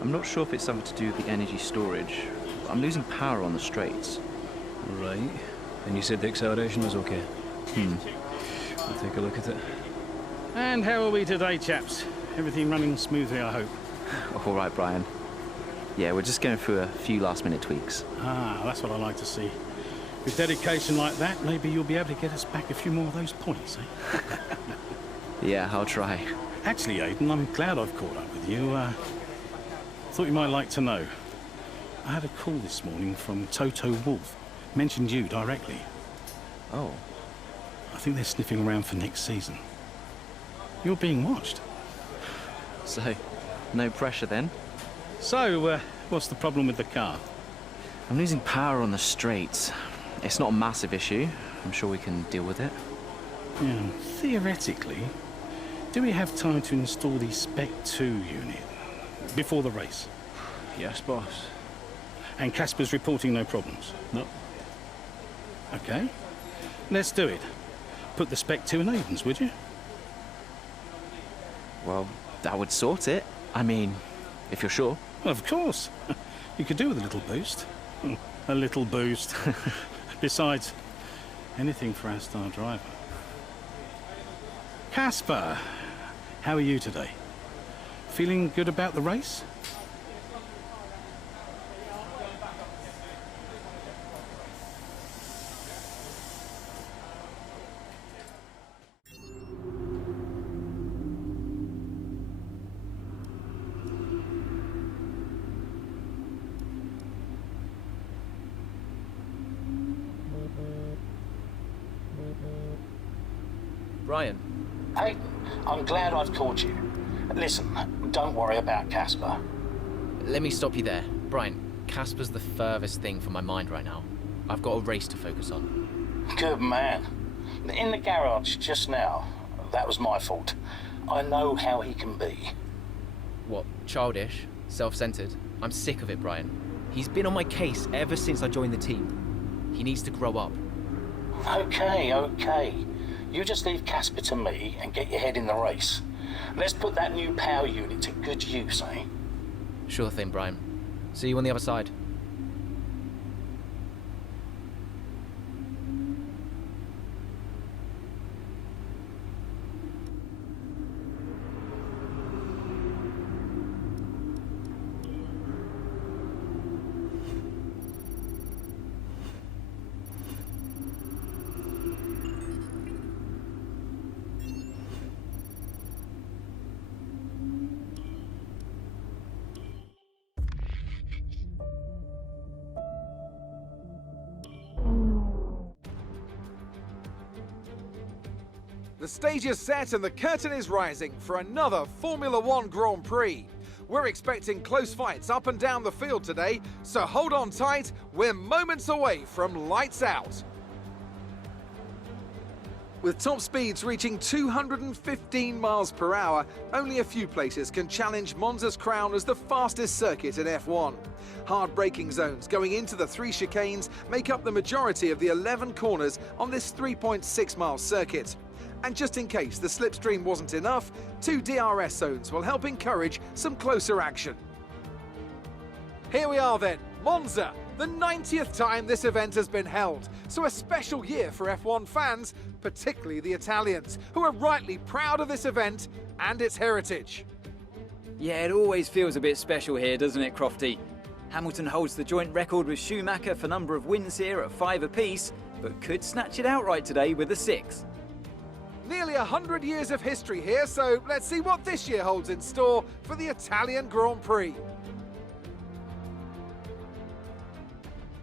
I'm not sure if it's something to do with the energy storage. I'm losing power on the straights. Right. And you said the acceleration was okay? I'll take a look at it. And how are we today, chaps? Everything running smoothly, I hope. All right, Brian. Yeah, we're just going through a few last-minute tweaks. Ah, that's what I like to see. With dedication like that, maybe you'll be able to get us back a few more of those points, eh? Yeah, I'll try. Actually, Aiden, I'm glad I've caught up with you. Thought you might like to know. I had a call this morning from Toto Wolff. Mentioned you directly. Oh. I think they're sniffing around for next season. You're being watched. So, no pressure then? So, what's the problem with the car? I'm losing power on the straights. It's not a massive issue. I'm sure we can deal with it. Yeah, theoretically, do we have time to install the Spec 2 unit before the race? Yes, boss. And Casper's reporting no problems? No. Okay. Let's do it. Put the Spec 2 in Aiden's, would you? Well, that would sort it. I mean, if you're sure. Of course. You could do with a little boost. A little boost. Besides, anything for our star driver. Casper, how are you today? Feeling good about the race? Brian. Hey, I'm glad I've caught you. Listen, don't worry about Casper. Let me stop you there. Brian, Casper's the furthest thing from my mind right now. I've got a race to focus on. Good man. In the garage just now, that was my fault. I know how he can be. What, childish? Self-centered? I'm sick of it, Brian. He's been on my case ever since I joined the team. He needs to grow up. Okay. You just leave Casper to me and get your head in the race. Let's put that new power unit to good use, eh? Sure thing, Brian. See you on the other side. The stage is set and the curtain is rising for another Formula One Grand Prix. We're expecting close fights up and down the field today, so hold on tight, we're moments away from lights out. With top speeds reaching 215 miles per hour, only a few places can challenge Monza's crown as the fastest circuit in F1. Hard braking zones going into the 3 chicanes make up the majority of the 11 corners on this 3.6-mile circuit. And just in case the slipstream wasn't enough, 2 DRS zones will help encourage some closer action. Here we are then, Monza, the 90th time this event has been held, so a special year for F1 fans, particularly the Italians, who are rightly proud of this event and its heritage. Yeah, it always feels a bit special here, doesn't it, Crofty? Hamilton holds the joint record with Schumacher for number of wins here at 5 apiece, but could snatch it outright today with a 6. Nearly 100 years of history here, so let's see what this year holds in store for the Italian Grand Prix.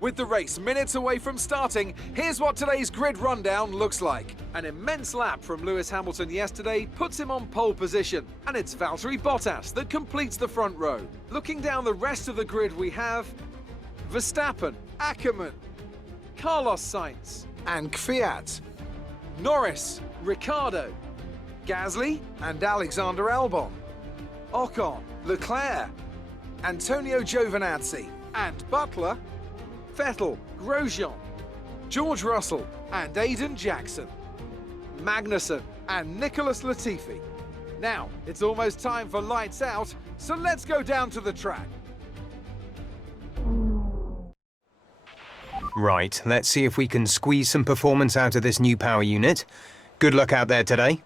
With the race minutes away from starting, here's what today's grid rundown looks like. An immense lap from Lewis Hamilton yesterday puts him on pole position, and it's Valtteri Bottas that completes the front row. Looking down the rest of the grid, we have Verstappen, Ackermann, Carlos Sainz and Kvyat, Norris, Ricciardo, Gasly and Alexander Albon, Ocon, Leclerc, Antonio Giovinazzi and Butler, Vettel, Grosjean, George Russell and Aiden Jackson, Magnussen and Nicholas Latifi. Now, it's almost time for lights out, so let's go down to the track. Right, let's see if we can squeeze some performance out of this new power unit. Good luck out there today.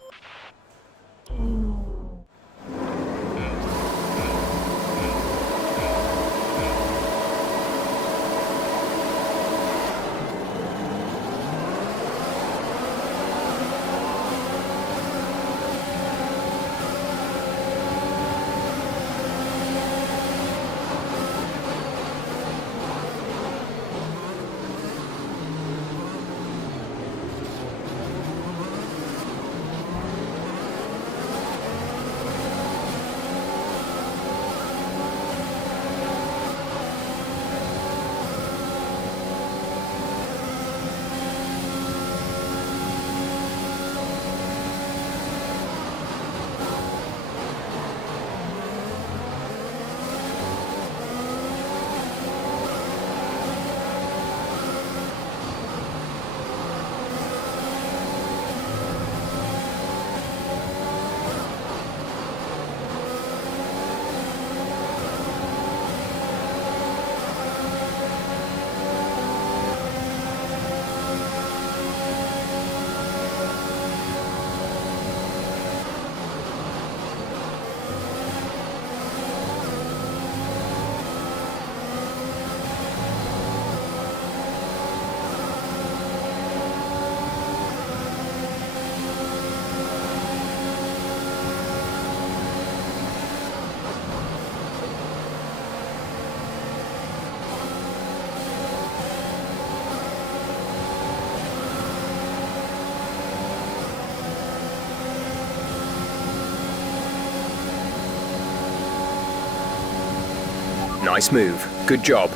Nice move. Good job.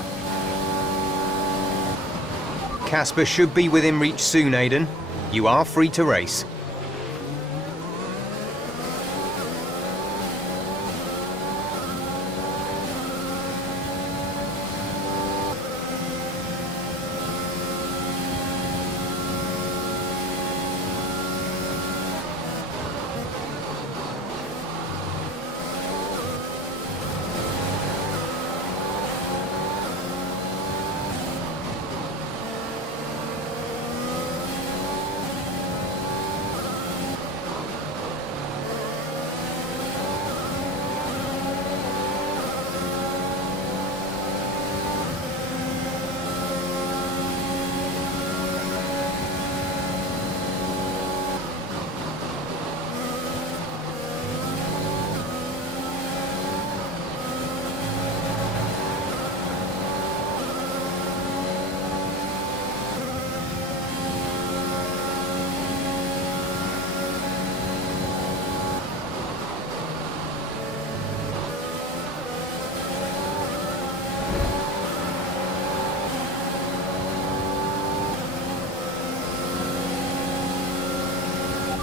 Casper should be within reach soon, Aiden. You are free to race.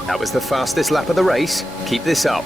That was the fastest lap of the race. Keep this up.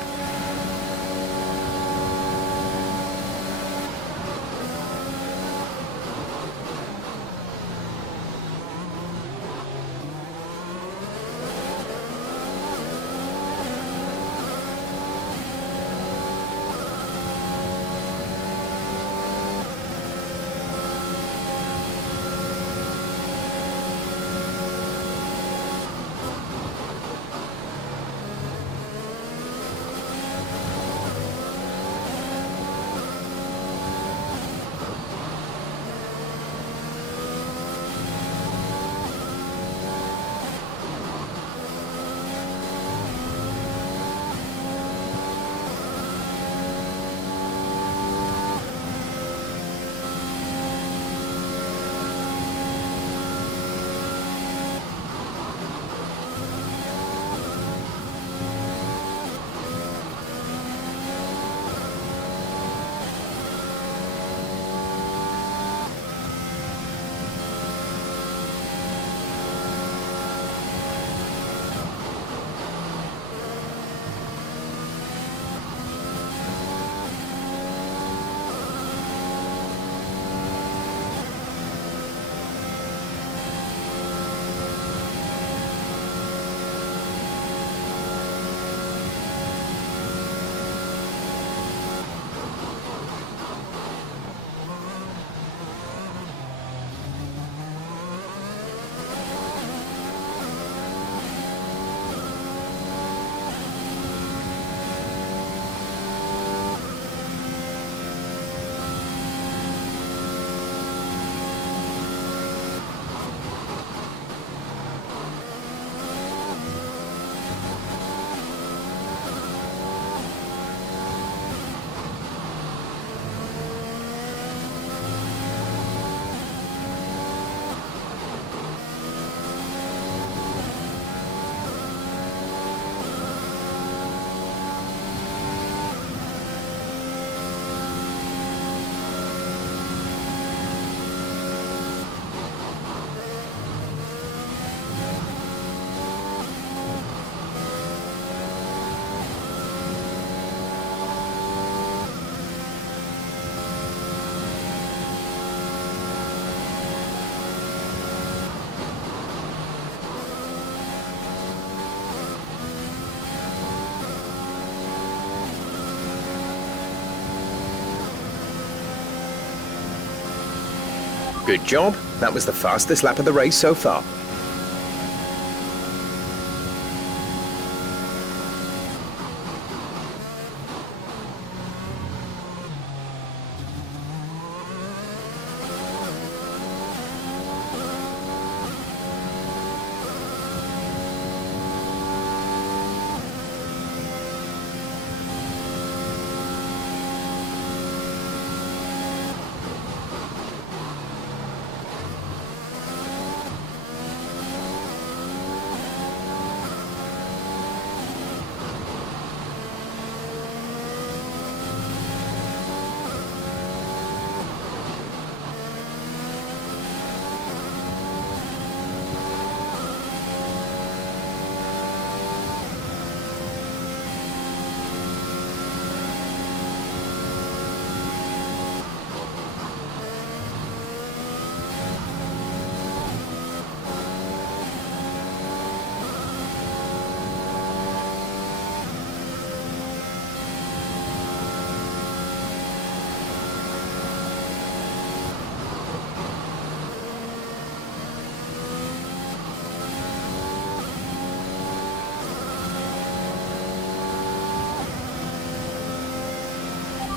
Good job. That was the fastest lap of the race so far.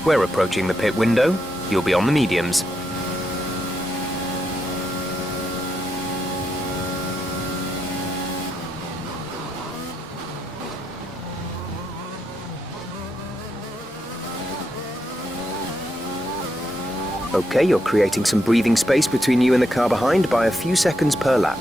We're approaching the pit window. You'll be on the mediums. Okay, you're creating some breathing space between you and the car behind by a few seconds per lap.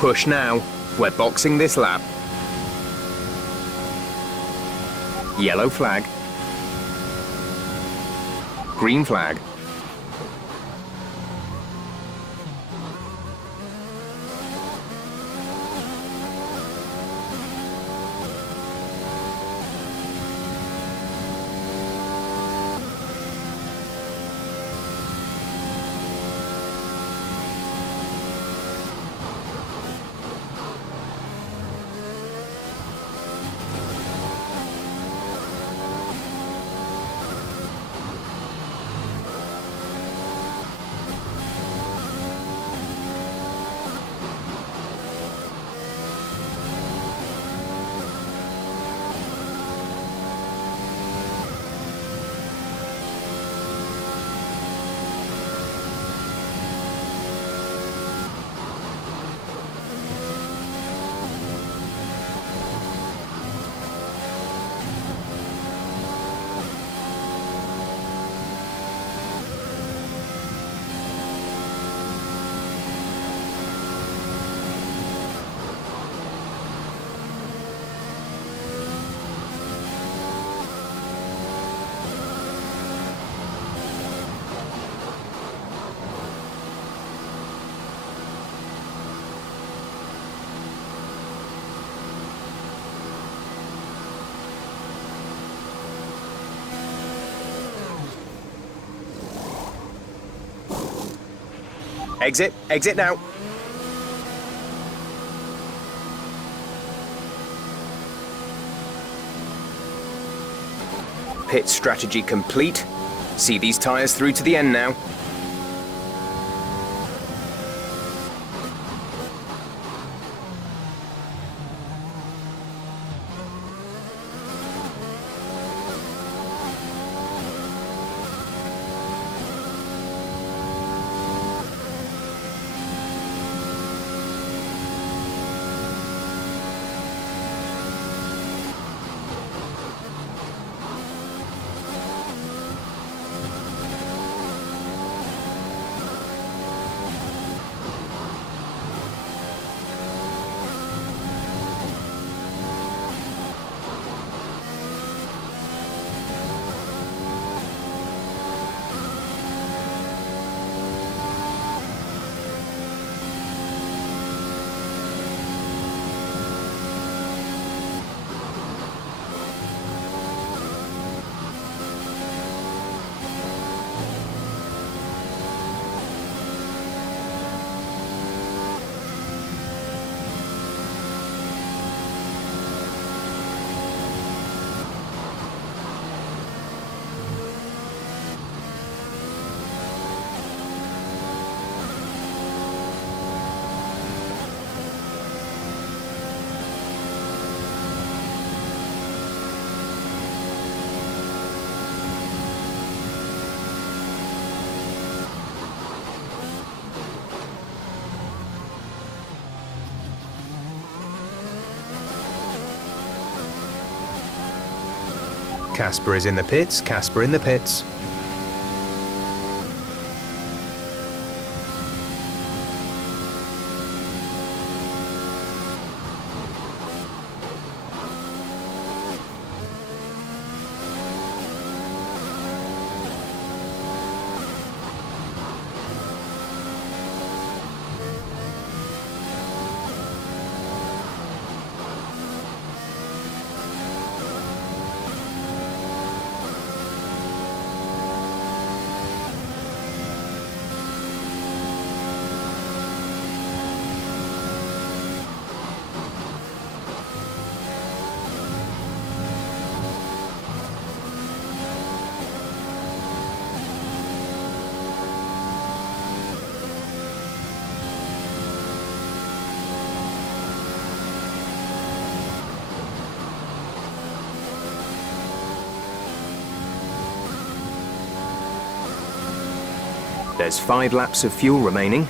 Push now. We're boxing this lap. Yellow flag. Green flag. Exit. Exit now. Pit strategy complete. See these tyres through to the end now. Casper is in the pits. Casper in the pits. There's 5 laps of fuel remaining.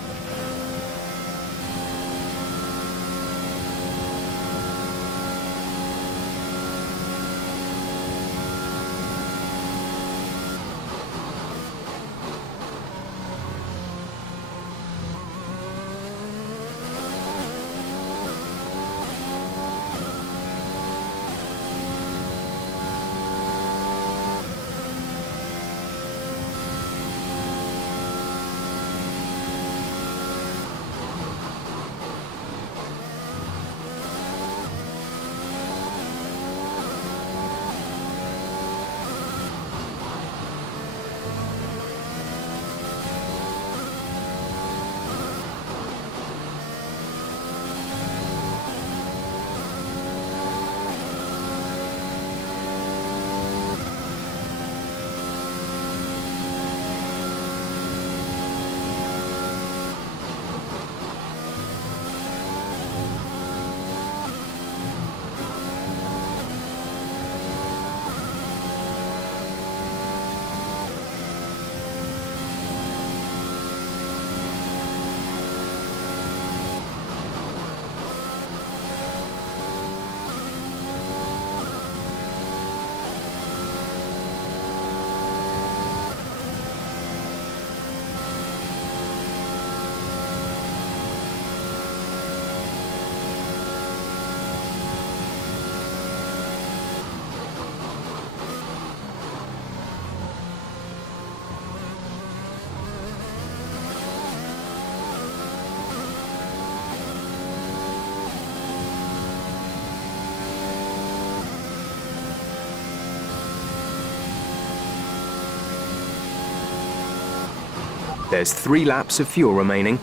There's 3 laps of fuel remaining.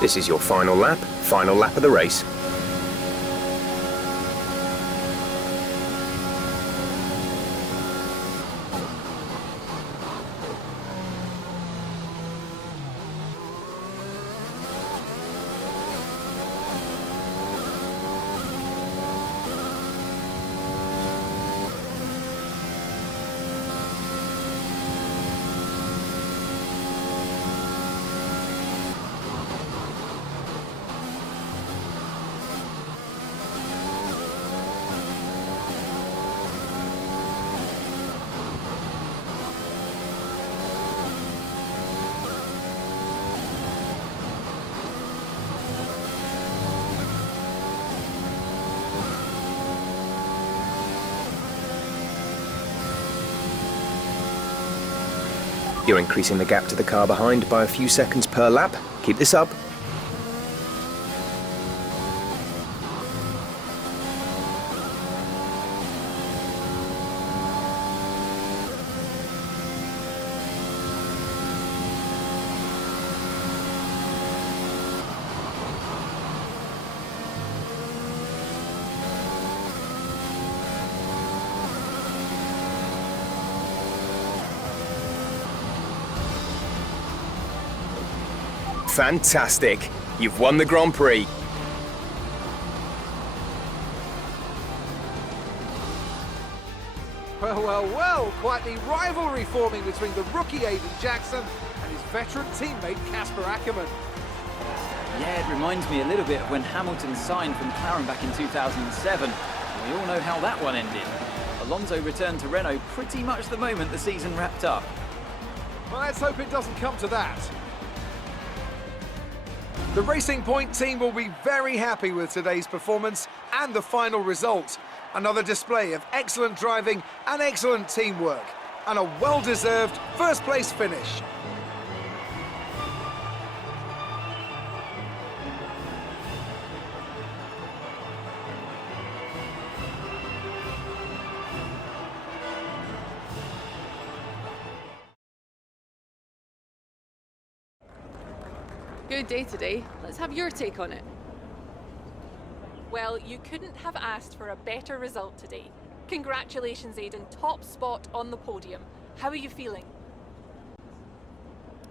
This is your final lap of the race. You're increasing the gap to the car behind by a few seconds per lap. Keep this up. Fantastic! You've won the Grand Prix. Well, well, well, quite the rivalry forming between the rookie Aiden Jackson and his veteran teammate Casper Ackermann. Yeah, it reminds me a little bit of when Hamilton signed for McLaren back in 2007. We all know how that one ended. Alonso returned to Renault pretty much the moment the season wrapped up. Well, let's hope it doesn't come to that. The Racing Point team will be very happy with today's performance and the final result. Another display of excellent driving and excellent teamwork, and a well-deserved first-place finish. Good day today. Let's have your take on it. Well, you couldn't have asked for a better result today. Congratulations, Aidan. Top spot on the podium. How are you feeling?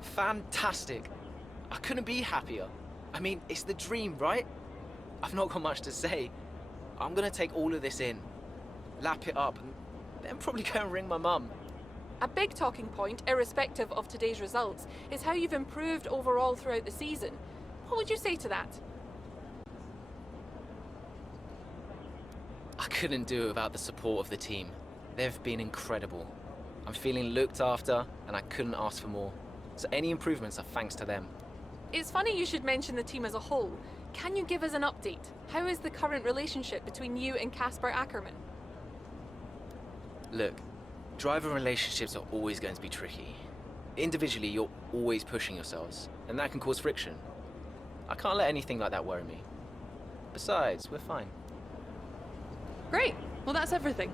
Fantastic. I couldn't be happier. I mean, it's the dream, right? I've not got much to say. I'm gonna take all of this in, lap it up, and then probably go and ring my mum. A big talking point, irrespective of today's results, is how you've improved overall throughout the season. What would you say to that? I couldn't do it without the support of the team. They've been incredible. I'm feeling looked after, and I couldn't ask for more. So any improvements are thanks to them. It's funny you should mention the team as a whole. Can you give us an update? How is the current relationship between you and Casper Ackermann? Look, driver relationships are always going to be tricky. Individually, you're always pushing yourselves, and that can cause friction. I can't let anything like that worry me. Besides, we're fine. Great. Well, that's everything.